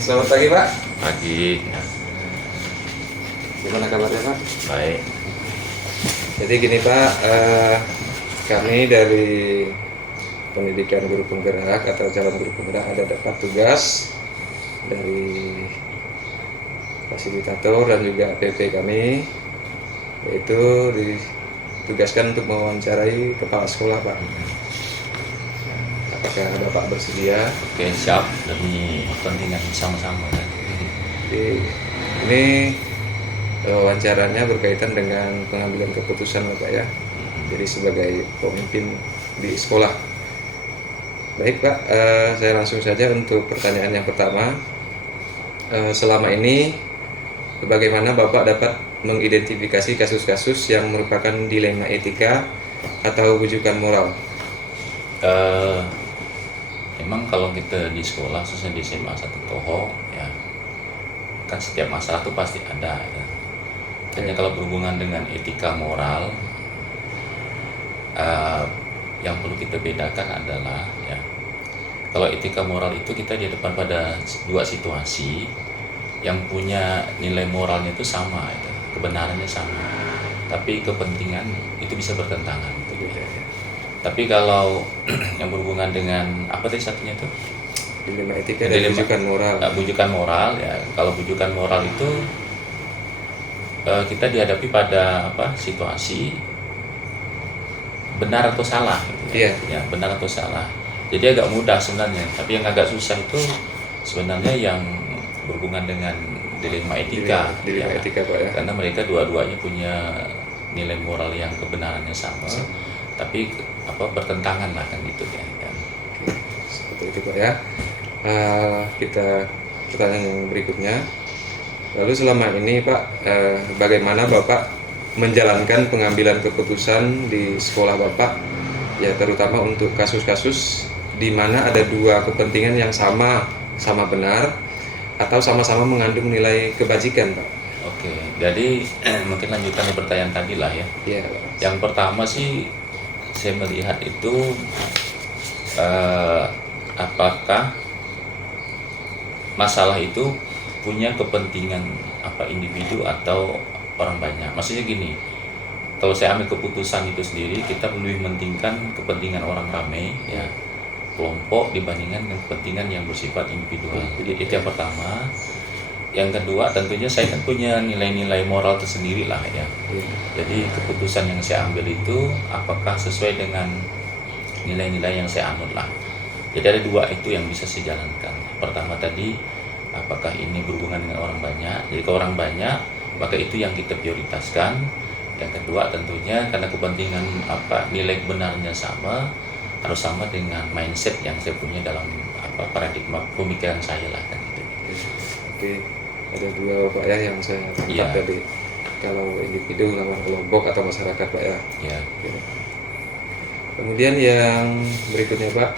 Selamat pagi Pak. Pagi. Gimana kabarnya Pak? Baik. Jadi gini Pak, kami dari pendidikan guru penggerak atau calon guru penggerak ada dapat tugas dari fasilitator dan juga PP kami, yaitu ditugaskan untuk mewawancarai kepala sekolah Pak. Apakah Bapak bersedia? Oke, siap. Demi kepentingan sama-sama kan. Jadi, ini wawancaranya berkaitan dengan pengambilan keputusan Bapak ya. Jadi sebagai pemimpin di sekolah. Baik Pak, saya langsung saja untuk pertanyaan yang pertama. Selama ini bagaimana Bapak dapat mengidentifikasi kasus-kasus yang merupakan dilema etika atau rujukan moral? Memang kalau kita di sekolah, khususnya di SMA 1 Toho, ya kan setiap masalah tuh pasti ada. Ya. Hanya kalau berhubungan dengan etika moral, yang perlu kita bedakan adalah ya, kalau etika moral itu kita dihadapkan pada dua situasi yang punya nilai moralnya itu sama, ya, kebenarannya sama, tapi kepentingan itu bisa bertentangan. Tapi kalau yang berhubungan dengan apa tadi satunya tuh? Dilema etika dan bujukan moral. Bujukan moral ya. Kalau bujukan moral itu kita dihadapi pada apa? Situasi benar atau salah. Gitu, ya. Ya, benar atau salah. Jadi agak mudah sebenarnya. Tapi yang agak susah itu sebenarnya yang berhubungan dengan dilema etika. Dilema etika Pak ya. Karena mereka dua-duanya punya nilai moral yang kebenarannya sama. Tapi apa bertentangan lah kan gitu ya. Oke, seperti itu Pak ya. Kita pertanyaan yang berikutnya. Lalu selama ini Pak, bagaimana Bapak menjalankan pengambilan keputusan di sekolah Bapak, ya terutama untuk kasus-kasus di mana ada dua kepentingan yang sama benar atau sama-sama mengandung nilai kebajikan Pak? Oke, jadi mungkin lanjutan dari pertanyaan tadi lah ya. Iya. Yang pertama sih saya melihat itu apakah masalah itu punya kepentingan apa individu atau orang banyak. Maksudnya gini, kalau saya ambil keputusan itu sendiri, kita lebih mementingkan kepentingan orang ramai ya, kelompok dibandingkan dengan kepentingan yang bersifat individual. Itu yang pertama. Yang kedua tentunya saya kan punya nilai-nilai moral tersendiri lah ya. Jadi keputusan yang saya ambil itu apakah sesuai dengan nilai-nilai yang saya anut lah. Jadi ada dua itu yang bisa saya jalankan. Pertama tadi apakah ini berhubungan dengan orang banyak. Jadi kalau orang banyak maka itu yang kita prioritaskan. Yang kedua tentunya karena kepentingan apa nilai kebenarannya sama, harus sama dengan mindset yang saya punya dalam apa paradigma pemikiran saya lah kan gitu. Oke. Ada dua Pak ya yang saya tangkap tadi, kalau individu lawan kelompok atau masyarakat Pak ya. Ya. Kemudian yang berikutnya Pak,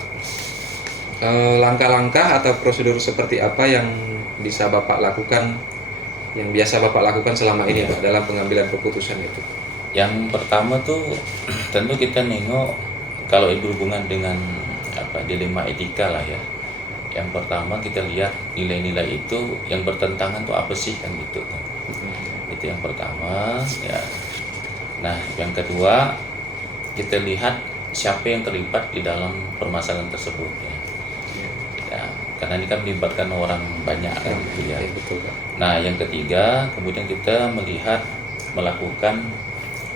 langkah-langkah atau prosedur seperti apa yang bisa Bapak lakukan, yang biasa Bapak lakukan selama ini Pak dalam pengambilan keputusan itu? Yang pertama tuh tentu kita nengok kalau berhubungan dengan apa dilema etika lah ya. Yang pertama kita lihat nilai-nilai itu yang bertentangan tuh apa sih kan gitu. Itu yang pertama ya. Nah, yang kedua kita lihat siapa yang terlibat di dalam permasalahan tersebut ya. Ya, karena ini kan melibatkan orang banyak kan gitu ya. Nah, yang ketiga kemudian kita melakukan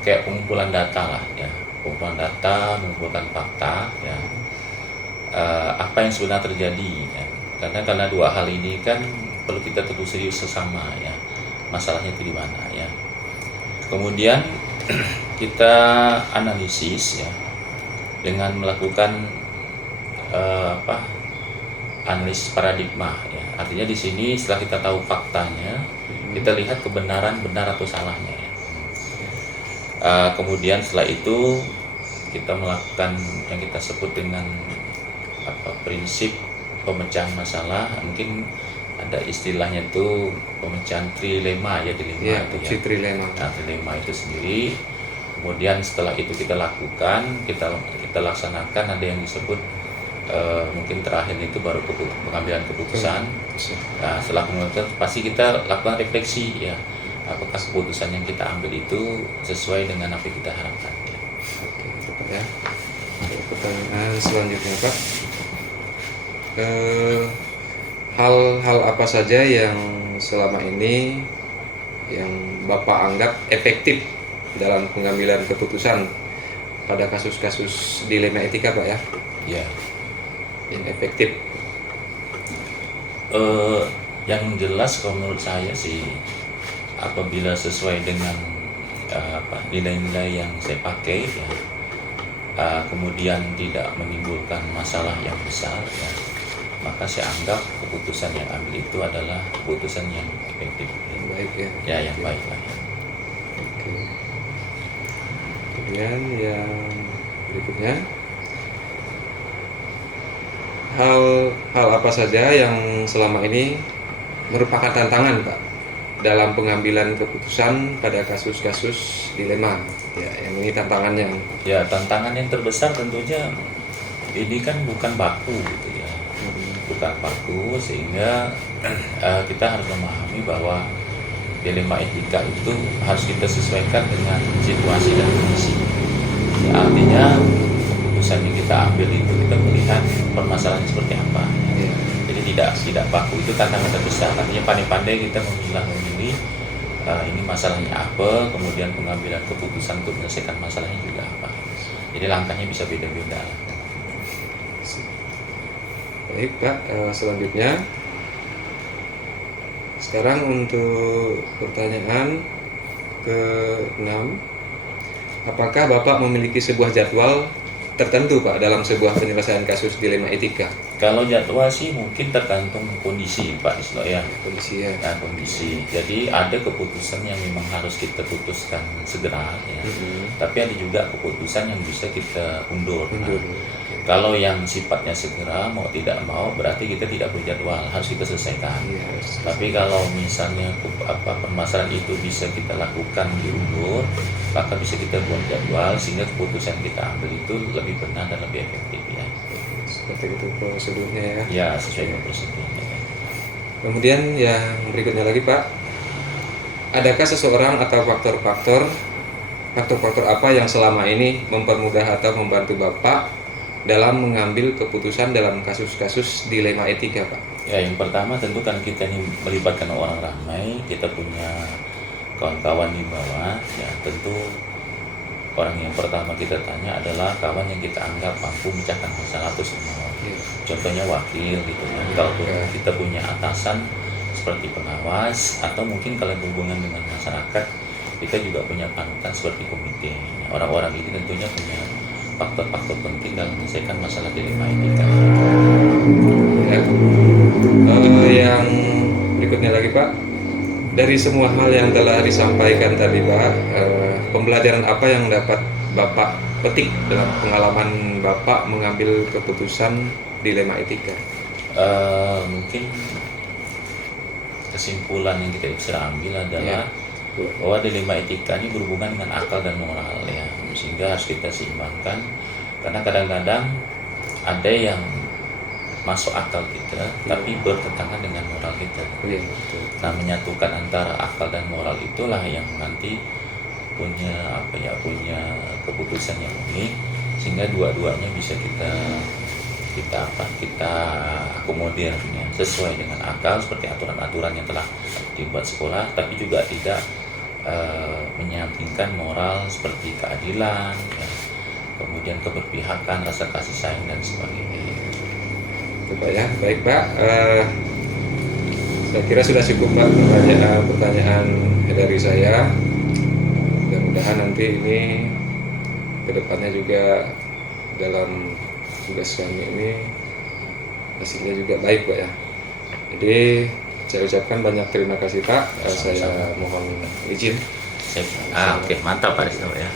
kayak pengumpulan data lah ya. Pengumpulan data, mengumpulkan fakta ya. Apa yang sebenarnya terjadi ya. Karena dua hal ini kan perlu kita tentu serius sesama ya, masalahnya itu di mana ya. Kemudian kita analisis ya dengan melakukan analisis paradigma ya. Artinya di sini setelah kita tahu faktanya, kita lihat kebenaran benar atau salahnya ya. Kemudian setelah itu kita melakukan yang kita sebut dengan prinsip pemecahan masalah. Mungkin ada istilahnya itu pemecahan trilema ya, dilema Iya, itu opsi ya. trilema. Nah, trilema itu sendiri. Kemudian setelah itu kita lakukan, kita laksanakan, ada yang disebut mungkin terakhir itu baru pengambilan keputusan. Nah, setelah pengambilan pasti kita lakukan refleksi ya, apakah keputusan yang kita ambil itu sesuai dengan apa yang kita harapkan ya. Oke, itu Pak ya. Oke, pertanyaan selanjutnya Pak, hal-hal apa saja yang selama ini yang Bapak anggap efektif dalam pengambilan keputusan pada kasus-kasus dilema etika Pak ya, Ya, yang efektif? yang jelas kalau menurut saya sih, apabila sesuai dengan nilai-nilai yang saya pakai ya, kemudian tidak menimbulkan masalah yang besar ya, maka saya anggap keputusan yang ambil itu adalah keputusan yang efektif Yang baik ya. ya, yang baik lah ya. Oke. Kemudian yang berikutnya, hal apa saja yang selama ini merupakan tantangan Pak dalam pengambilan keputusan pada kasus-kasus dilema ya, yang ini tantangannya. Ya, tantangan yang terbesar tentunya ini kan bukan baku gitu ya, bukan baku, sehingga kita harus memahami bahwa dilema etika itu harus kita sesuaikan dengan situasi dan kondisi. Ya, artinya keputusan yang kita ambil itu kita melihat permasalahannya seperti apa. Ya. Jadi tidak baku, itu tantangan terbesar. Artinya pandai-pandai kita memilih ini masalahnya apa, kemudian pengambilan keputusan untuk menyelesaikan masalahnya juga apa. Jadi langkahnya bisa beda-beda. Baik Pak, selanjutnya sekarang untuk pertanyaan ke-6, apakah Bapak memiliki sebuah jadwal tertentu Pak dalam sebuah penyelesaian kasus dilema etika? Kalau jadwal sih mungkin tergantung kondisi Pak Islo ya. Kondisi ya. Nah, kondisi. Jadi ada keputusan yang memang harus kita putuskan segera ya. Tapi ada juga keputusan yang bisa kita undur. Undur. Kalau yang sifatnya segera mau tidak mau berarti kita tidak berjadwal, harus kita selesaikan. Yes. Tapi kalau misalnya permasalahan itu bisa kita lakukan diundur, maka bisa kita buat jadwal sehingga keputusan kita ambil itu lebih benar dan lebih efektif ya. Seperti itu prosedurnya ya. Ya, sesuai dengan prosedurnya. Kemudian yang berikutnya lagi Pak, adakah seseorang atau faktor-faktor apa yang selama ini mempermudah atau membantu Bapak dalam mengambil keputusan dalam kasus-kasus dilema etika Pak? Ya, yang pertama tentu kan kita ini melibatkan orang ramai, kita punya kawan-kawan di bawah, ya tentu orang yang pertama kita tanya adalah kawan yang kita anggap mampu memecahkan masalah itu semua. Contohnya wakil gitu ya. Kalau kita punya atasan seperti pengawas, atau mungkin kalau berhubungan dengan masyarakat, kita juga punya panutan seperti komite. Orang-orang ini tentunya punya faktor-faktor penting dalam menyelesaikan masalah dilema etika. Ya. Yang berikutnya lagi Pak, dari semua hal yang telah disampaikan tadi Pak, pembelajaran apa yang dapat Bapak petik dalam pengalaman Bapak mengambil keputusan dilema etika? Mungkin kesimpulan yang kita bisa ambil adalah bahwa dilema etika ini berhubungan dengan akal dan moral ya, sehingga harus kita seimbangkan, karena kadang-kadang ada yang masuk akal kita tapi bertentangan dengan moral kita. Nah, menyatukan antara akal dan moral itulah yang nanti punya keputusan yang unik, sehingga dua-duanya bisa kita akomodir ya, sesuai dengan akal seperti aturan-aturan yang telah dibuat sekolah, tapi juga tidak menyampingkan moral seperti keadilan ya, kemudian keberpihakan, rasa kasih sayang dan sebagainya. Itu Pak ya. Baik Pak, saya kira sudah cukup Pak pertanyaan dari saya. Mudah-mudahan nanti ini kedepannya juga dalam tugas kami ini hasilnya juga baik Pak ya. Jadi saya ucapkan banyak terima kasih Pak. Saya mohon izin. Oke, mantap Pak Rizal ya.